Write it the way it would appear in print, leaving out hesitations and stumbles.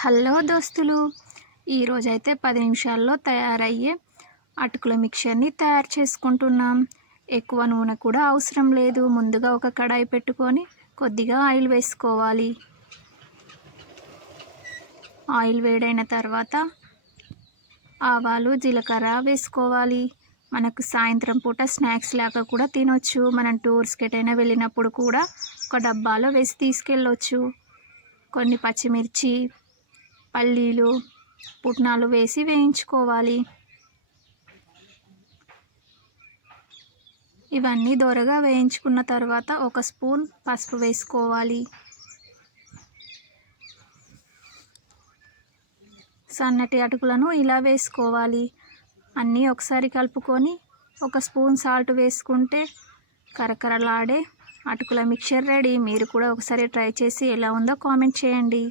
Hello దోస్తులు, ఈరోజైతే 10 నిమిషాల్లో తయారయ్యే అటుకుల మిక్చర్ని తయారు చేసుకుంటున్నాం. ఎక్కువ నూనె కూడా అవసరం లేదు. ముందుగా ఒక కడాయి పెట్టుకొని కొద్దిగా ఆయిల్ వేసుకోవాలి. ఆయిల్ వేడైన తర్వాత ఆవాలు, జీలకర్ర వేసుకోవాలి. మనకు సాయంత్రం పూట స్నాక్స్ లాగా కూడా తినొచ్చు. మనం టూర్స్కి ఎటైనా వెళ్ళినప్పుడు కూడా ఒక డబ్బాలో వేసి తీసుకెళ్ళొచ్చు. కొన్ని పచ్చిమిర్చి, పల్లీలు, పుట్నాలు వేసి వేయించుకోవాలి. ఇవన్నీ దోరగా వేయించుకున్న తర్వాత ఒక స్పూన్ పసుపు వేసుకోవాలి. సన్నటి అటుకులను ఇలా వేసుకోవాలి. అన్నీ ఒకసారి కలుపుకొని ఒక స్పూన్ సాల్ట్ వేసుకుంటే కరకరలాడే అటుకుల మిక్చర్ రెడీ. మీరు కూడా ఒకసారి ట్రై చేసి ఎలా ఉందో కామెంట్ చేయండి.